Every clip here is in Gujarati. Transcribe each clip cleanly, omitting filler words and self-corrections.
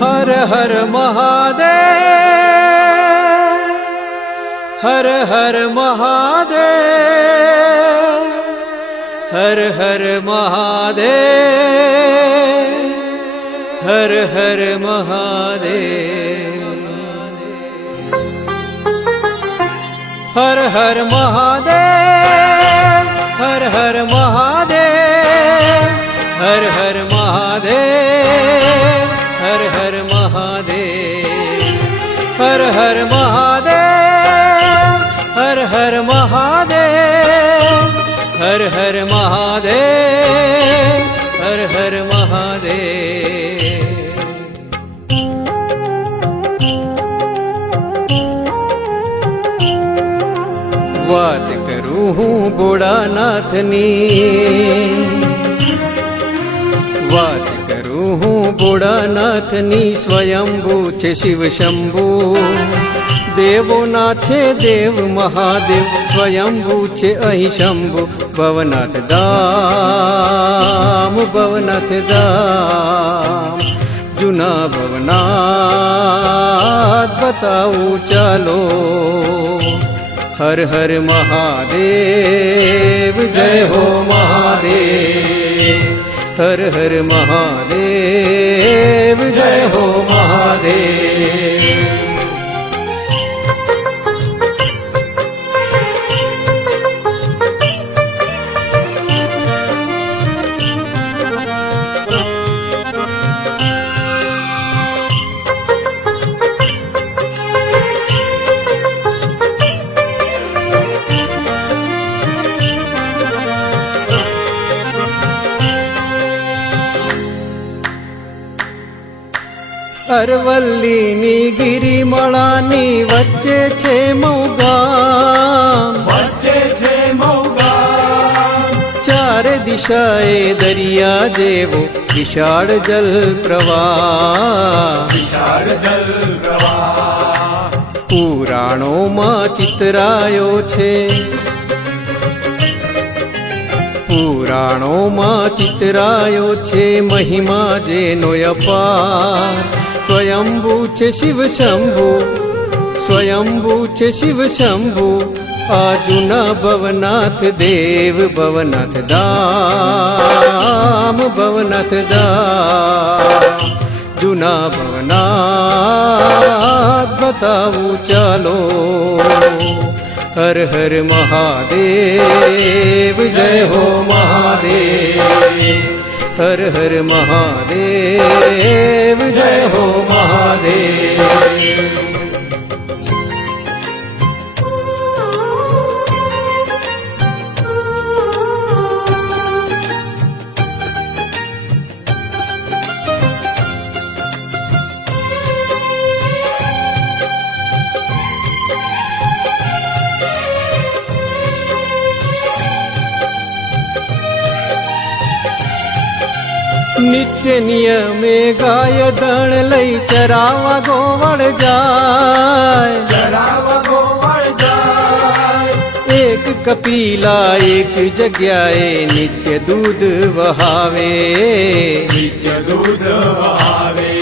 હર હર મહાદેવ, હર હર મહાદેવ, હર હર મહાદેવ, હર હર મહાદેવ, હર હર મહાદેવ, હર હર મહાદેવ, હર હર મહાદેવ, હર હર મહાદેવ, હર હર મહાદેવ, હર હર મહાદેવ, હર હર મહાદેવ, હર હર મહાદેવ. વાત કરું હું ભોળાનાથની, વાત કરું હું ભોળાનાથની. સ્વયંભૂ છે શિવ શંભુ, દેવોના છે દેવ મહાદેવ. સ્વયંભૂ છે અહીં શંભુ, ભવનાથ ધામ, ભવનાથ ધામ. જૂના ભવનાથ બતાવું ચાલો. હર હર મહાદેવ, જય હો મહાદેવ. હર હર મહાદેવ, જય હો મહાદેવ. અરવલ્લીની ગિરિમાળાની વચ્ચે છે મૌગામ, વચ્ચે છે મૌગામ. ચારે દિશાએ દરિયા જેવો વિશાળ જલ પ્રવાહ, વિશાળ જલ પ્રવાહ. પુરાણોમાં ચિતરાયો છે, પુરાણોમાં ચિતરાયો છે મહિમા જેનો અપાર. સ્વયંભૂ છે શિવ શંભુ, સ્વયંભૂ છે શિવ શંભુ. આ જૂના ભવનાથ દેવ, ભવનાથ ધામ, ભવનાથ ધામ. જૂના ભવનાથ બતાવું ચાલો. હર હર મહાદેવ, જય હો મહાદેવ. હર હર મહાદેવ, જય હો મહાદેવ. નિત્ય નિયમે ગાય દણ લઈ ચરાવા ગોવળ જાય, ચરાવા ગોવળ જાય. એક કપિલા એક જગ્યાએ નિત્ય દૂધ વહાવે, નિત્ય દૂધ વહાવે.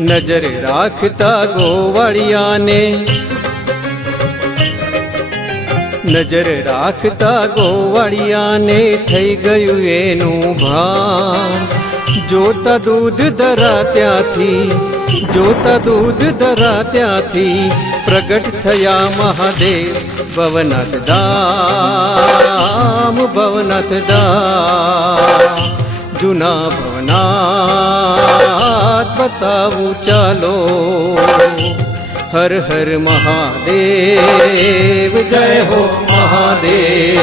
નજર રાખતા ગોવાળિયાને, નજર રાખતા ગોવાળિયાને થઈ ગયું એનું ભાન. જોતા દૂધ ધરા ત્યાંથી, જોતા દૂધ ધરા ત્યાંથી પ્રગટ થયા મહાદેવ. ભવનાથ ધામ, ભવનાથ ધામ. જૂના ભવનાથ બતાવું ચાલો. હર હર મહાદેવ, જય હો મહાદેવ.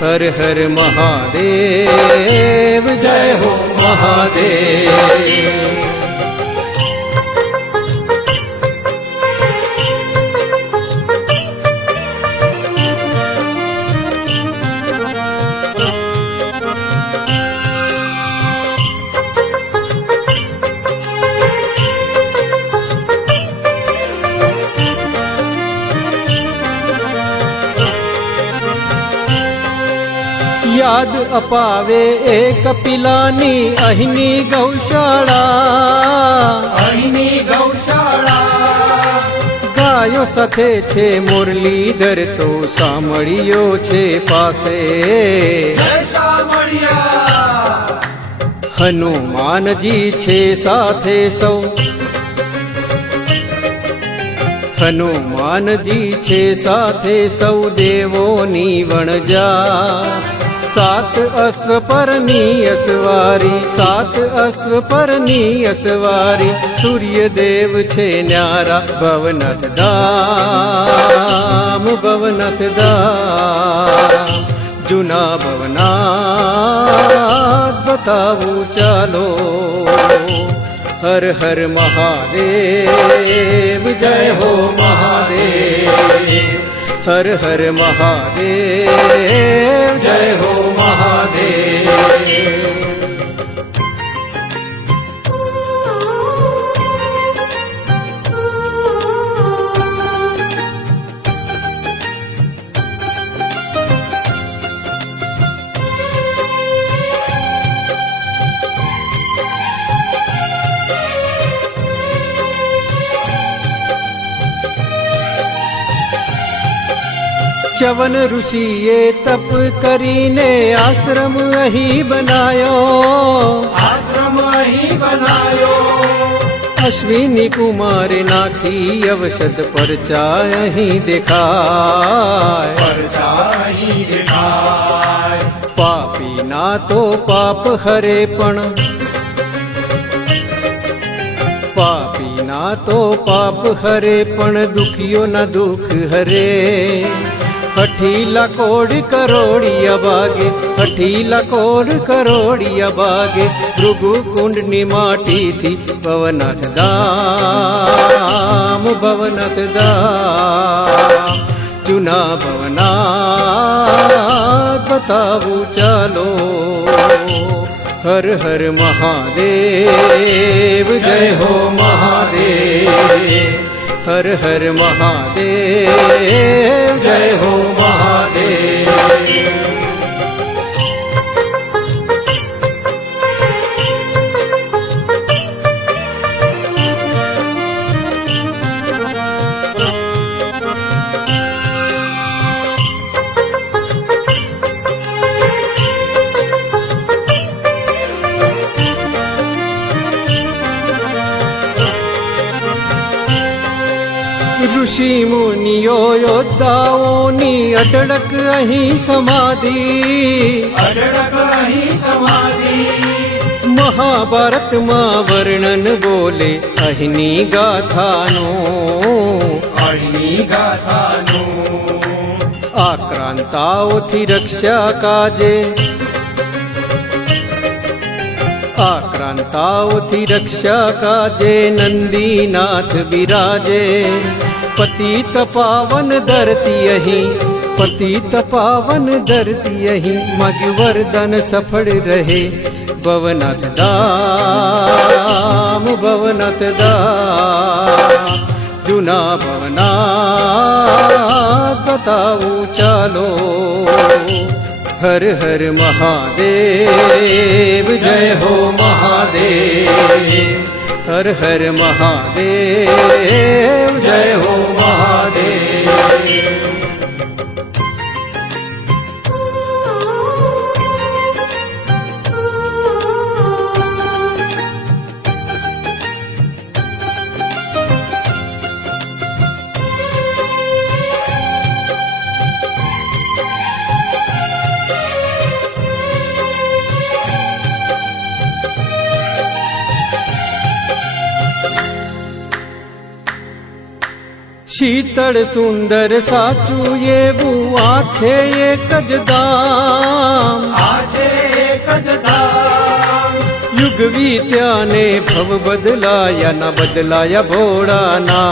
હર હર મહાદેવ, જય હો મહાદેવ. યાદ અપાવે એ કપિલાની અહીંની ગૌશાળા, ભાઈઓ સાથે છે મુરલીધર તો સાંભળ્યો છે પાસે જય શામળિયા હનુમાનજી છે સાથે સૌ હનુમાનજી છે સાથે સૌ દેવોની વણજા સાત અશ્વ પરની અસવારી સાત અશ્વ પરની અસવારી સૂર્યદેવ છે ન્યારા ભવનાથ ધામ ભવનાથ ધામ જૂના ભવનાથ બતાવું ચાલો હર હર મહાદેવ જય હો મહાદેવ હર હર મહાદેવ જય હો મહાદેવ ચવન ઋષિએ તપ કરીને આશ્રમ અહીં બનાયો આશ્રમ અહીં બનાયો અશ્વિની કુમારે નાખી અવસદ પરચા અહીં દેખાય પરચા અહીં દેખાય પાપી ના તો પાપ હરે પણ પાપી ના તો પાપ હરે પણ દુખીઓ ના દુઃખ હરે હઠીલા કોડ કરોડિયા બાગે હઠીલા કોડ કરોડિયા બાગે ભૃગુ કુંડની માટીથી ભવનાથ ધામ ભવનાથ ધામ જૂના ભવનાથ બતાવું ચાલો હર હર મહાદેવ જય હો મહાદેવ હર હર મહાદેવ જય હો મહાદેવ ઋષિ મુનિઓ યોદ્ધાઓની અઢળક અહીં સમાધિ અઢળક અહીં સમાધિ મહાભારતમાં વર્ણન બોલે અહીંની ગાથાનું અહીંની ગાથાનું આક્રાંતાઓથી રક્ષા કાજે આક્રાંતાઓથી રક્ષા કાજે નંદીનાથ બિરાજે પતિત પાવન ધરતી અહીં પતિત પાવન ધરતી અહીં માગ્યું વરદાન સફળ રહે ભવનાથ ધામ ભવનાથ ધામ જૂના ભવનાથ બતાવું ચાલો હર હર મહાદેવ જય હો મહાદેવ હર હર મહાદેવ જય હો મહાદેવ શીતળ સુંદર સાચું એવું આ છે એક જ ધામ આ છે એક જ ધામ યુગ વીત્યા ને ભવ બદલાયા ના બદલાયા ભોળાના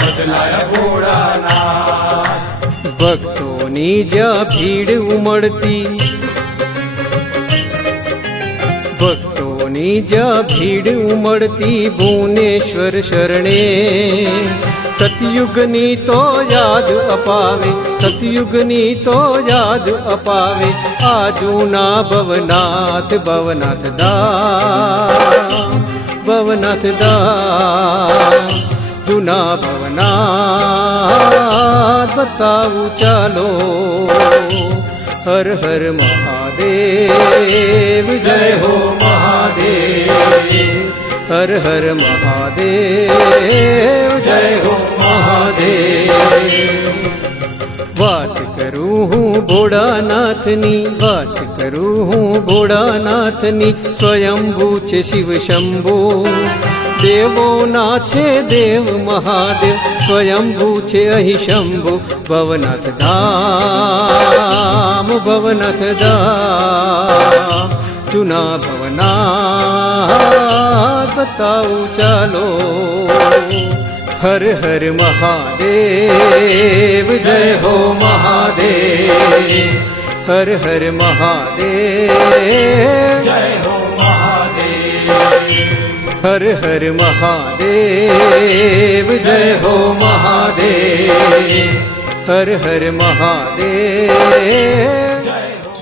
બદલાયા ભોળાનાથ ભક્તોની જ્યાં ભીડ ઉમડતી ભક્તોની જ્યાં ભીડ ઉમડતી ભુવનેશ્વર શરણે સતયુગની તો યાદ અપાવે સતયુગની તો યાદ અપાવે આ જૂના ભવનાથ ભવનાથ ધામ ભવનાથ ધામ જૂના ભવનાથ બતાવું ચાલો. હર હર મહાદેવ જય હો મહાદેવ. હર હર મહાદેવ જય હો મહાદેવ. વાત કરું હું ભોળાનાથની, વાત કરું હું ભોળાનાથની. સ્વયંભૂ છે શિવ શંભો, દેવોના છે દેવ મહાદેવ. સ્વયંભૂ છે અહીં શંભુ, ભવનાથ ધામ, ભવનાથ ધામ. જૂના ભવનાથ બતાવું ચાલો. હર હર મહાદેવ જય હો મહાદેવ. હર હર મહાદેવ જય હો મહાદેવ. હર હર મહાદેવ જય હો મહાદેવ. હર હર મહાદેવ. જય હો.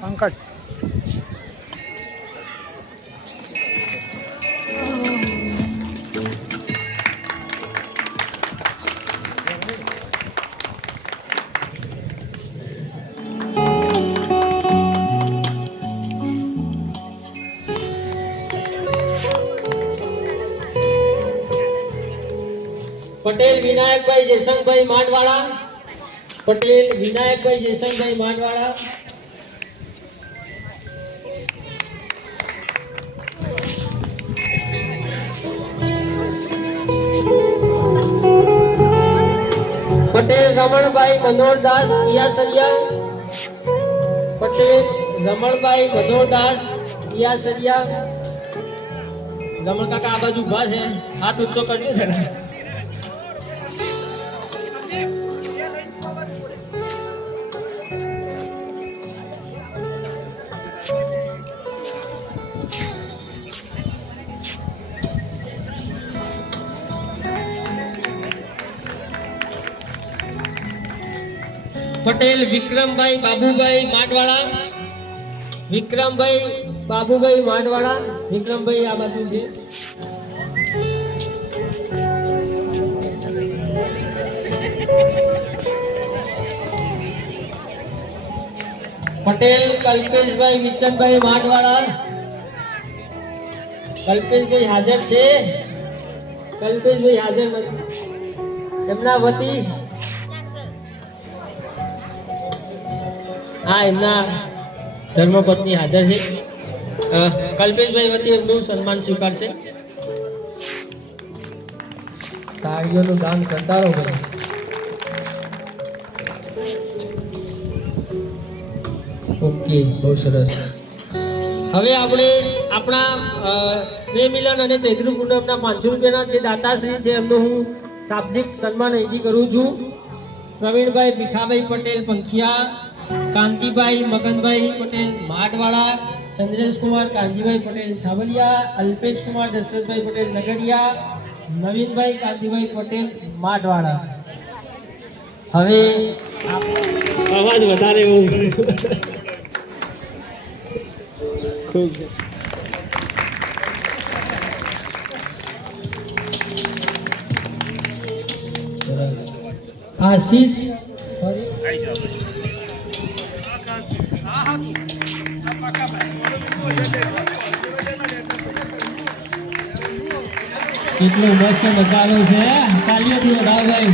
પંકજ પટેલ વિનાયકભાઈ જયસંગભાઈ માંડવાળા. પટેલ વિનાયકભાઈ જયસંગભાઈ માંડવાળા. પટેલ રમણભાઈ મનોહરદાસ ઈયાસરિયા. પટેલ રમણભાઈ મનોહરદાસ ઈયાસરિયા. રમણ કાકા આ બાજુ ઉભા છે, હાથ ઊંચો કરજો જરા. પટેલ વિક્રમભાઈ બાબુભાઈ માટવાળા, વિક્રમભાઈ બાબુભાઈ માટવાળા, વિક્રમભાઈ આ બાજુ છે. પટેલ કલ્પેશભાઈ વિચનભાઈ માટવાળા, કલ્પેશભાઈ હાજર છે? કલ્પેશભાઈ હાજર નથી, એમના વતી હા એમના ધર્મપત્ની હાજર છે. કલ્પેશભાઈ વતી એમનું સન્માન સ્વીકારશે. તાળીઓનું દાન કરતા રહો ભાઈ. ઓકે, બહુ સરસ. હવે આપણે આપણા સ્નેહ મિલન અને ચૈત્રી પૂનમના 500 રૂપિયાના જે દાતાશ્રી છે એમનું હું શાબ્દિક સન્માન અહીંથી કરું છું. પ્રવીણભાઈ ભીખાભાઈ પટેલ પંખિયા, કાંતિભાઈ મગનભાઈ પટેલ માટવાળા, ચંદ્રેશકુમાર કાંજીભાઈ પટેલ છાવલિયા, અલ્પેશકુમાર દશરથભાઈ પટેલ નગરિયા, નવીનભાઈ કાંતિભાઈ પટેલ માટવાળા. હવે અવાજ વધારે એવું ખૂબ આશીષ કેટલો મસ્ત મસાલો છે. તાલીઓથી વધાવો ભાઈ.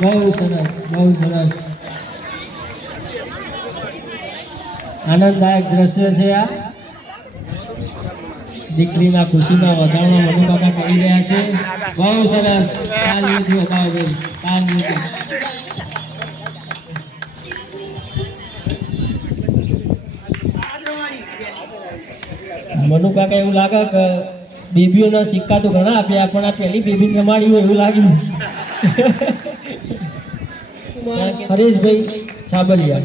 બહુ સરસ, બહુ સરસ. આનંદદાયક દ્રશ્ય છે આ. દીકરીના ખુશીના વધારણા મનુ કાકા કરી રહ્યા છે. બહુ સરસ. તાલીઓથી વધાવો ભાઈ, તાલીઓથી. મનુ કાકા એવું લાગે કે બેબીઓના સિક્કા તો ઘણા આપ્યા પણ આ પહેલી બેબી રમાડી હોય એવું લાગ્યું. હરેશભાઈ છાબલિયા.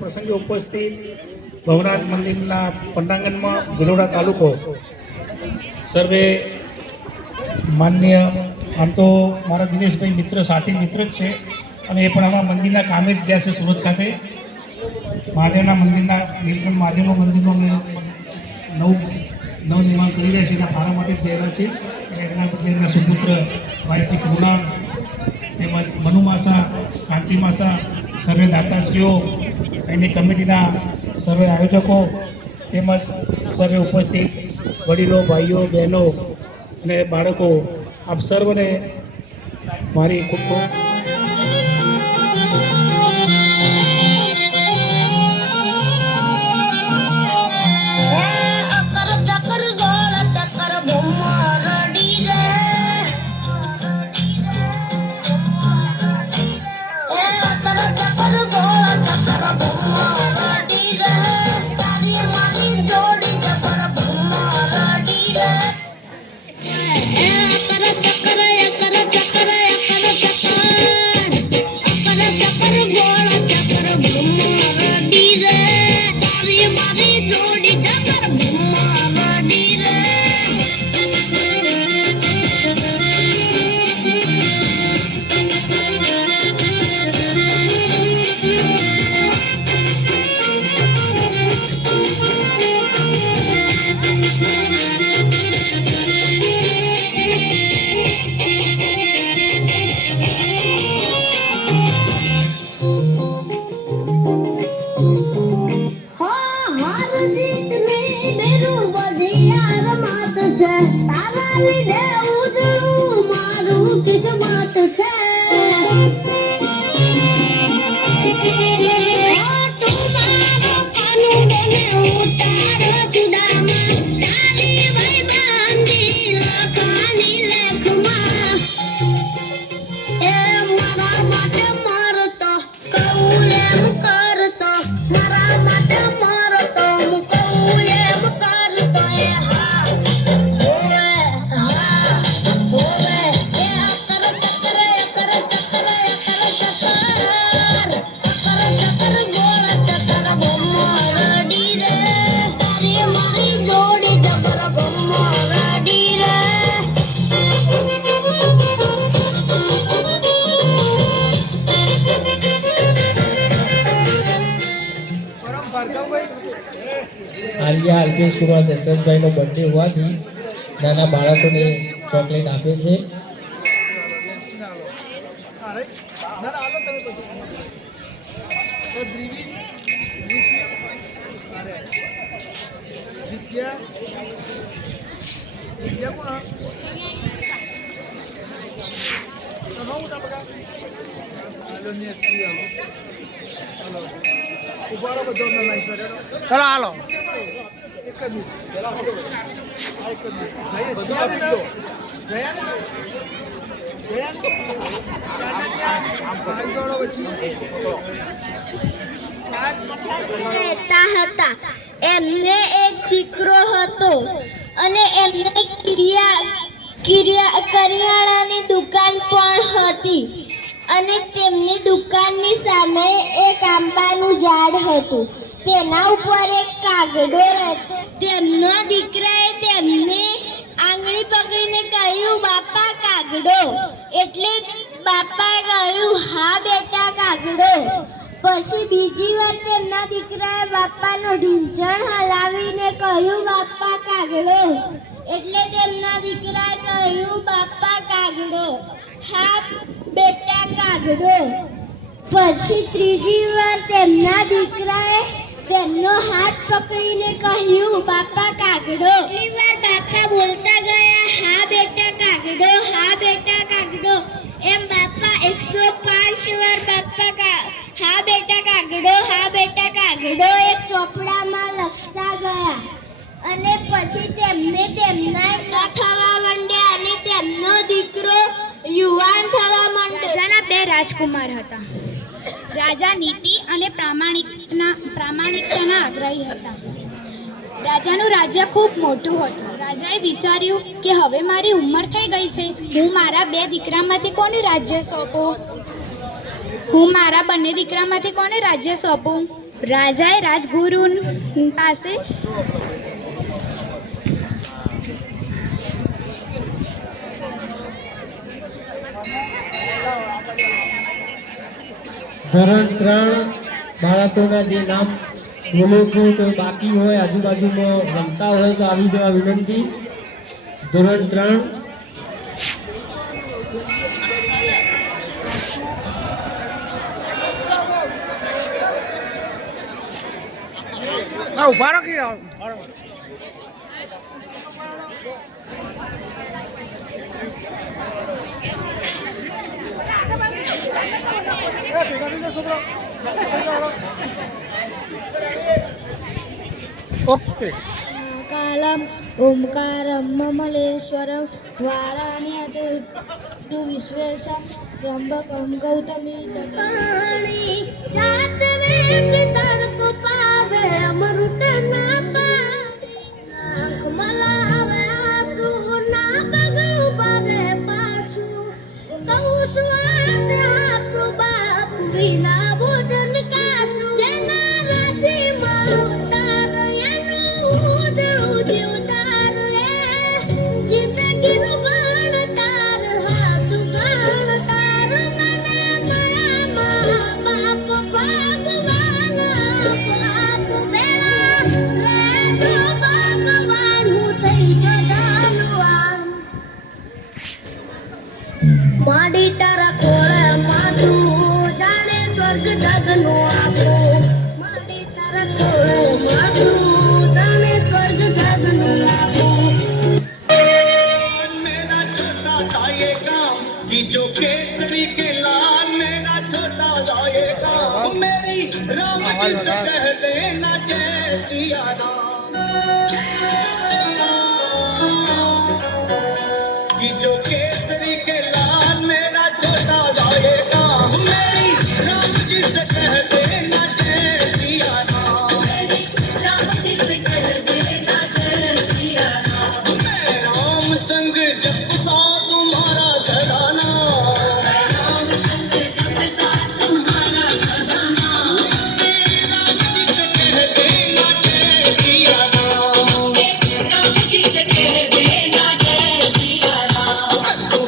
પ્રસંગે ઉપસ્થિત ભવનાથ મંદિરના પંડાંગણમાં ભિલોડા તાલુકો સર્વે માન્ય, આમ તો મારા દિનેશભાઈ મિત્ર, સાથી મિત્ર જ છે અને એ પણ અમારા મંદિરના કામે જ ગયા છે સુરત ખાતે. મહાદેવના મંદિરના નીલકંઠ મહાદેવના મંદિરનું અમે નવનિર્માણ કરી રહ્યા છીએ, એના ભાડા માટે જ ગયેલા છે. અને એમના સુપુત્ર ભાઈ શ્રી કરુણા તેમજ મનુમાસા, કાંતિમાસા, સર્વે દાતાશ્રીઓ, એની કમિટીના સર્વે આયોજકો તેમજ સર્વે ઉપસ્થિત વડીલો, ભાઈઓ, બહેનો અને બાળકો, આપ સર્વને મારી ખૂબ ખૂબ ચક્કર કાલિયા અલ્પેશ કુમાર દશરથભાઈનો બર્થડે હોવાથી નાના બાળકોને ચોકલેટ આપે છે. ચલો હાલો રહેતા હતા. એમને એક દીકરો હતો અને એમને કરિયાણાની દુકાન પણ હતી અને તેમની દુકાનની સામે એક આંબાનું ઝાડ હતું. તેના ઉપર એક કાગડો રહેતો. તેમના દીકરાએ તેમને આંગળી પકડીને કહ્યું, બાપા કાગડો. એટલે બાપાએ કહ્યું, હા બેટા કાગડો. પછી બીજી વાર તેમના દીકરાએ બાપાનો ઢીંચણ હલાવીને કહ્યું, બાપા કાગડો. એટલે તેમના દીકરાએ કહ્યું, બાપા કાગડો. હા બેટા કાગડો. પછી ત્રીજી વાર તેમના દીકરાએ તેમનો હાથ પકડીને કહ્યું, બાપા કાગડો. પહેલી વાર બાપા બોલતા ગયા, હા બેટા કાગડો, હા બેટા કાગડો. એમ બાપા 105 વાર બાપા હા બેટા કાગડો, હા બેટા કાગડો એક ચોપડામાં લખતા ગયા. અને પછી તેમને તેમના થવા માંડ્યા અને તેમનો દીકરો યુવાન થવા માંડ્યો. રાજાના 2 રાજકુમાર હતા. રાજા નીતિ અને પ્રામાણિકતાના આગ્રહી હતા. રાજાનું રાજ્ય ખૂબ મોટું હતું. રાજાએ વિચાર્યું કે હવે મારી ઉંમર થઈ ગઈ છે, હું મારા 2 દીકરામાંથી કોને રાજ્ય સોંપું? હું મારા બંને દીકરામાંથી કોને રાજ્ય સોંપું? રાજાએ રાજગુરુ પાસે ધોરણ 3 બાળકોના જે નામ બોલું છું તો બાકી હોય આજુબાજુમાં રમતા હોય તો આવી જવા વિનંતી. ધોરણ 3 ઉભા રહો કે ઓકે. કાલમ ઓમકારમ મમલેશ્વરમ વારાણ્યતુ વિશ્વેશમ ત્રંબકમ ગૌતમી તટાણી જાત વેદ તર્ક પાવે અમૃત ના આંખ મલાવે આંસુ ના પગલું પાવે પાછું કહું છું આજ હાથ બાપ વિના ભોજન કાચું જેના રાજીમાં ઉતાર એનું ઉજળું જીવતાર જિંદગીનું ભણતાર હાચું ભણતાર મને મારા મા બાપ ભગવાના બાપ બેડા રેજો ભગવાન હું થઈ જગાનુઆન માડી તારા ખોળે માથું જાણે સ્વર્ગ જગનું આખું માડી તારા ખોળે માથું જાણે સ્વર્ગ જગનું આખું मेरा छोटा सा ये काम ये जो केसरी के लाल मेरा छोटा सा ये काम मेरी राम जी से कह देना जय सिया राम ये जो केसरी के लाल मेरा छोटा सा ये काम मेरी राम जी से कह देना जय सिया राम राम जी से कह देना जय सिया राम मैं राम संग जपता तुम्हारा घराना राम संग जपता तुम्हारा घराना राम जी से कह देना जय सिया राम राम जी से कह देना जय सिया राम तो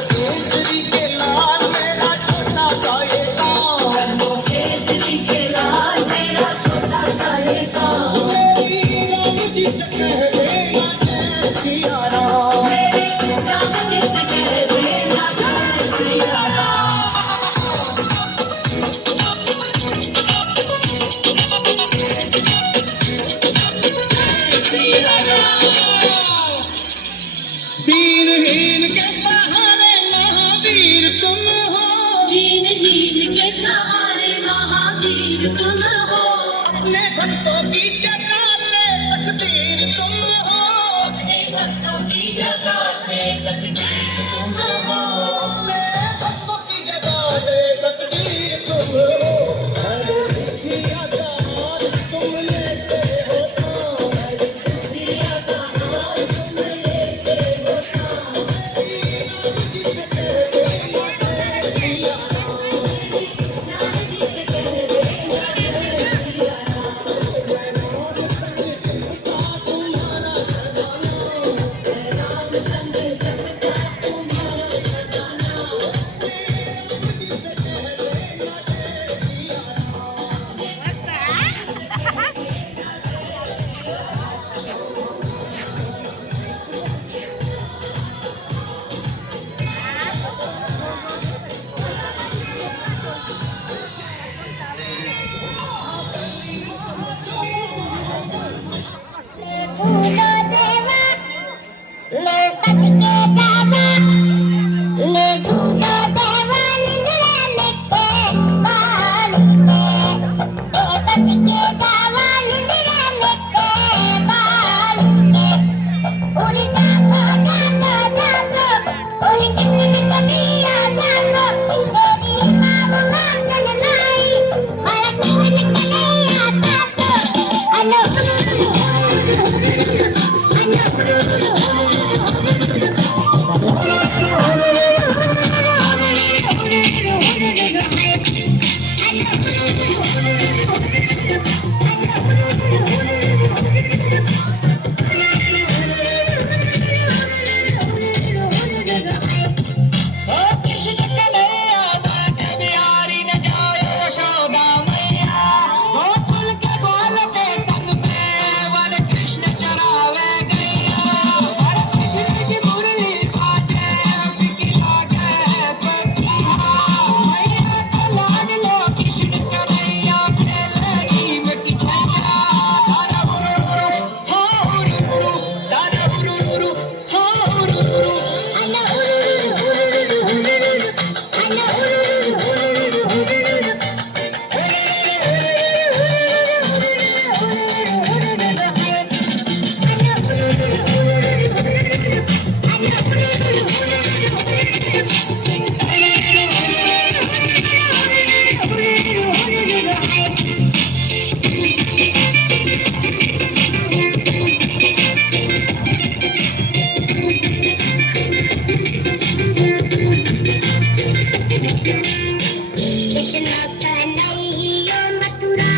कृष्ण कन्हैया मथुरा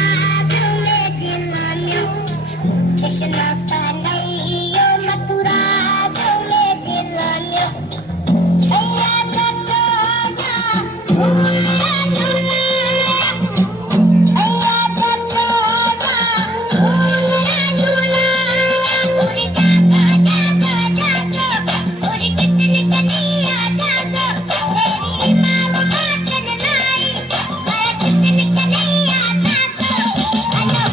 गए जिलान्यो कृष्ण कन्हैया मथुरा गए जिलान्यो हैया जसोदा झूला झूला हैया जसोदा झूला झूला उड़ जागा जागा जागा उड़ कृष्ण कन्हैया जागा तेरी माँ माचन लाई मैं कृष्ण कन्हैया जागा अना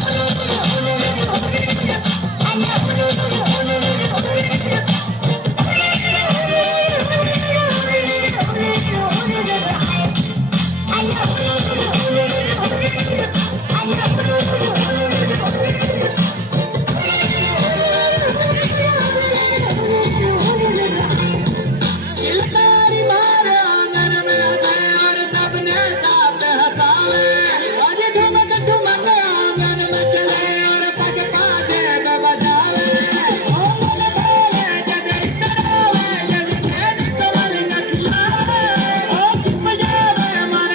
किलकारी मारे आंगन में हंसे और सबने साथ हंसावे और ठुमक ठुमक आंगन में चले और पग पाजे पे बजावे ओ बोले बोले जब इतरावे जब खेत कमल न खिलावे ओ चुप जावे मर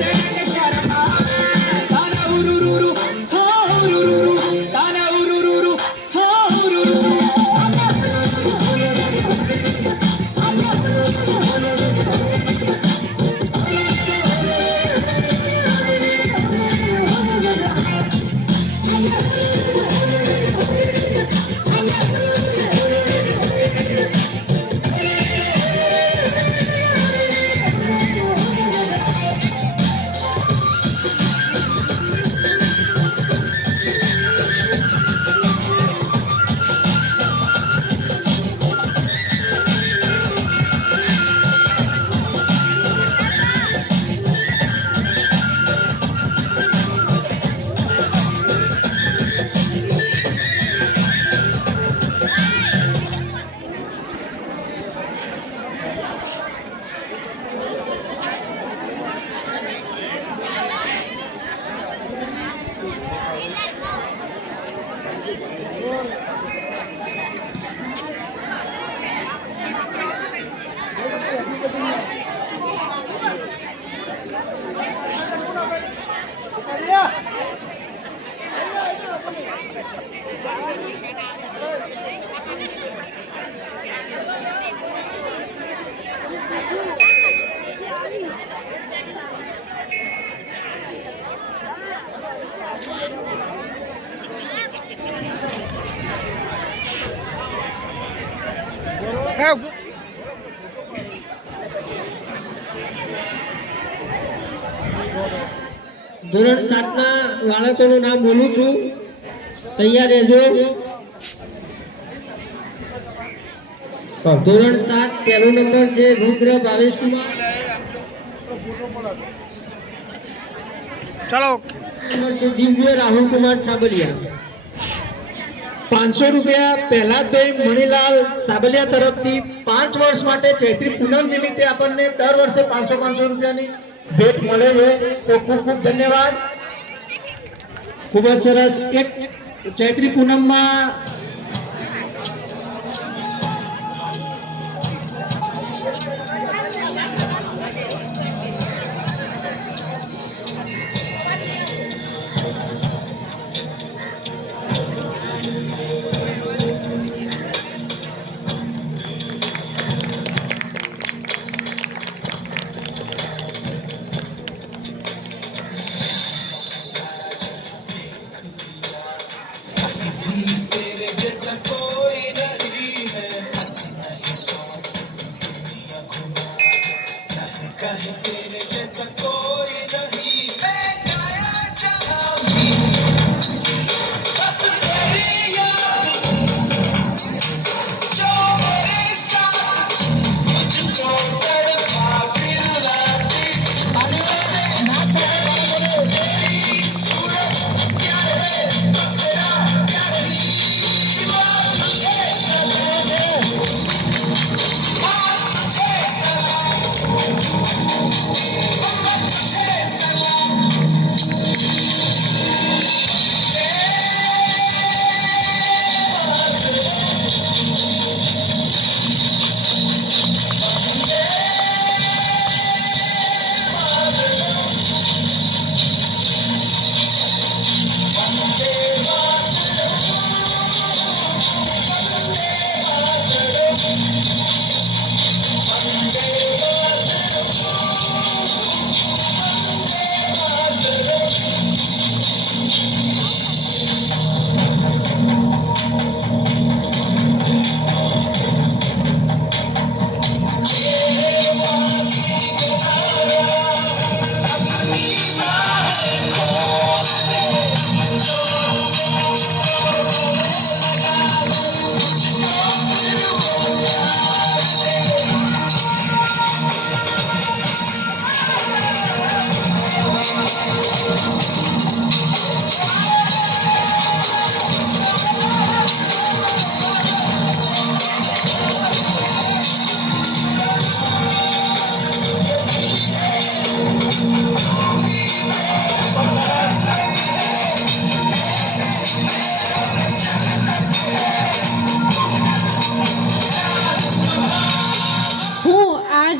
देख शर्मावे ताना उरुरुरु हो उरुरुरु ताना उरुरुरु हो उरुरुरु હે ધોરણ 7 ના બાળકોનું નામ બોલું છું, તૈયાર રહેજો. ધોરણ 7 પહેલો નંબર છે રુદ્ર ભાવેશ કુમાર, ચલો નંબર છે દિવ્ય રાહુલ કુમાર છાબલિયા. 500 રૂપિયા પ્રહલાદભાઈ મણીલાલ સાબલિયા તરફથી 5 વર્ષ માટે ચૈત્રી પૂનમ નિમિત્તે આપણને દર વર્ષે 500 રૂપિયાની ભેટ મળે છે, તો ખૂબ ખૂબ ધન્યવાદ. ખૂબ જ સરસ. એક ચૈત્રી પૂનમમાં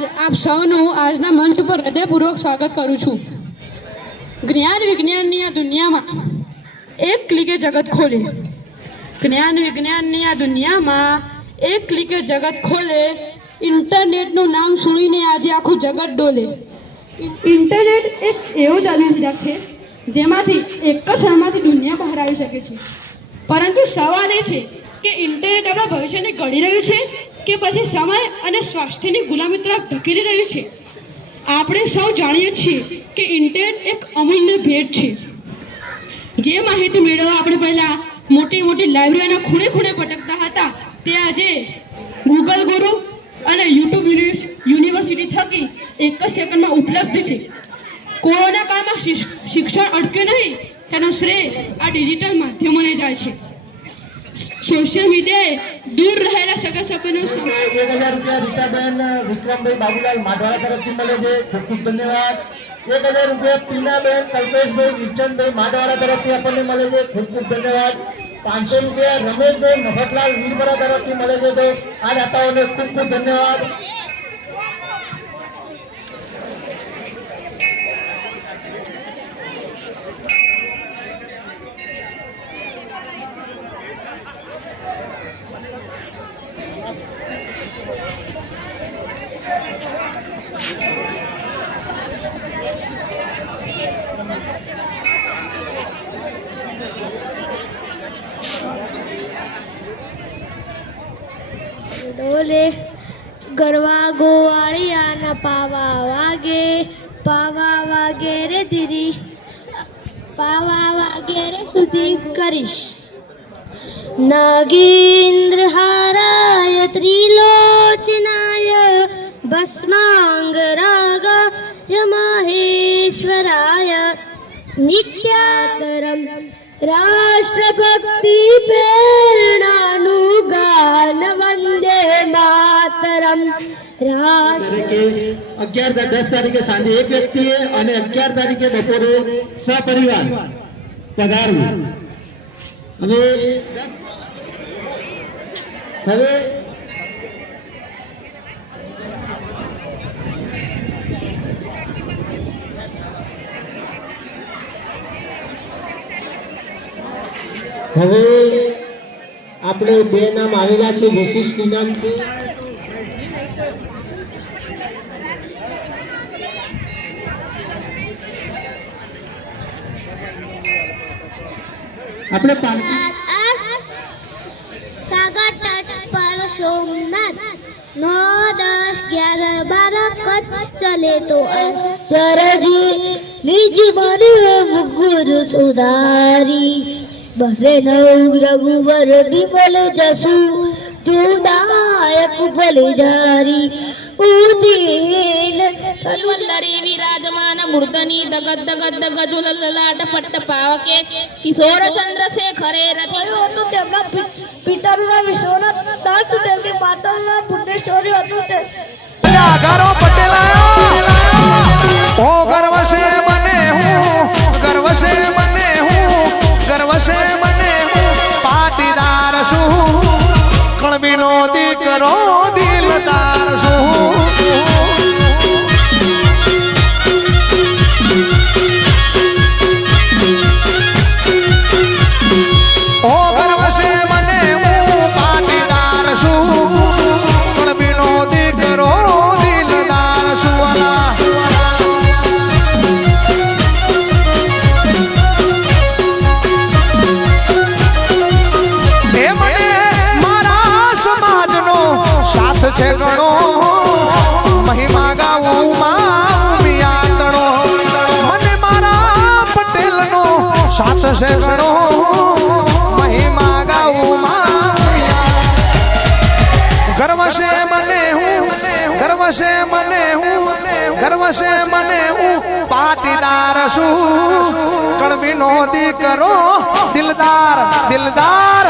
આપ સૌનું આજના મંચ પર હૃદયપૂર્વક સ્વાગત કરું છું. જ્ઞાન વિજ્ઞાનની આ દુનિયામાં એક ક્લિકે જગત ખોલે. જ્ઞાન વિજ્ઞાનની આ દુનિયામાં એક ક્લિકે જગત ખોલે. ઇન્ટરનેટનું નામ સુણીને આજે આખું જગત ડોલે. ઇન્ટરનેટ એક એવો જાદુવિદ્યા છે જેમાંથી એક જ ક્ષણમાંથી દુનિયા બહાર આવી શકે છે. પરંતુ સવાલ એ છે કે ઇન્ટરનેટ આપણા ભવિષ્યને ઘડી રહ્યું છે કે પછી સમય અને સ્વાસ્થ્યની ગુલામી તરફ ધકેલી રહ્યું છે. આપણે સૌ જાણીએ છીએ કે ઇન્ટરનેટ એક અમૂલ્ય ભેટ છે. જે માહિતી મેળવવા આપણે પહેલાં મોટી મોટી લાઇબ્રેરીના ખૂણે ખૂણે ભટકતા હતા તે આજે ગૂગલ ગુરુ અને યુટ્યુબ યુનિવર્સિટી થકી એક જ સેકન્ડમાં ઉપલબ્ધ છે. કોરોના કાળમાં શિક્ષણ અટક્યું નહીં તેનો શ્રેય આ ડિજિટલ માધ્યમોને જાય છે. સોશિયલ મીડિયાએ દૂર રહેલા સગા સભ્યોનો 1000 રૂપિયા રીટાબેન વિક્રમભાઈ બાબુલાલ માઢવાડા તરફથી મળે છે. ખૂબ ખૂબ ધન્યવાદ. 1000 રૂપિયા પીનાબેન કલ્પેશભાઈ વિરચંદભાઈ માઢવાડા તરફથી આપણને મળે છે. ખૂબ ખૂબ ધન્યવાદ. 500 રૂપિયા રમેશભાઈ મફતલાલ વીરપરા તરફથી મળે છે. તો આ દાતાઓને ખૂબ ખૂબ ધન્યવાદ. ડોલે ગરવા ગોવાળિયાના પાવા વાગે રે ધીરી પાવા વાગે રે સુધી કરીશ. નાગેન્દ્ર હારાય ત્રિલોચનાય ભસ્માંગરાગાય માહેશ્વરાય નિત્યાકરમ રાષ્ટ્રભક્તિ પ્રેરણાનું ગાન વંદે માતરમ. તરીકે 11-10 તારીખે સાંજે એક વ્યક્તિએ અને 11 તારીખે બપોરે સપરિવાર પધારવું. હવે આપણે બે નામ આવેલા છે. વિશિષ્ટ ઇનામ છે. આપણે સાગર તટ પર સોમનાથ 9, 10, 11, 12 કચ્છ ચલે તો ચરજી નિજ મને ગુરુ સુધારી. બસે નવ રઘુવર વિમલ જસુ જોદાયક બલિધારી ઉદીન વલ્લરી વિરાજમાન મૂર્ધની દગદ દગદ દગજ લલાટ પટ્ટ પાવકે કિશોર ચંદ્રશેખરે રતિ હતું. તેમના પિતાનું નામ વિશ્વનાથ દત્ત, તેમની માતાનું નામ પુણ્યેશ્વરી હતું. ગારો પટેલ ઓ ગર્વ છે મને હું, ગર્વ છે મને હું, ગર્વ છે મને હું પાટીદાર છું. કણબીનો દીકરો દિલદાર છું. ઓ ગર્વ છે મને હું પાટીદાર છું. કણબીનો દીકરો દિલદાર છું. છે ગણો મહિમા ગાવું મિયાતણો. મને મારા પટેલનો સાથ છે ગણો મહિમા ગાવું. ગર્વ છે મને હું, ગર્વ છે મને હું, ગર્વ છે મને હું પાટીદાર છું. કણબીનો દીકરો દિલદાર દિલદાર.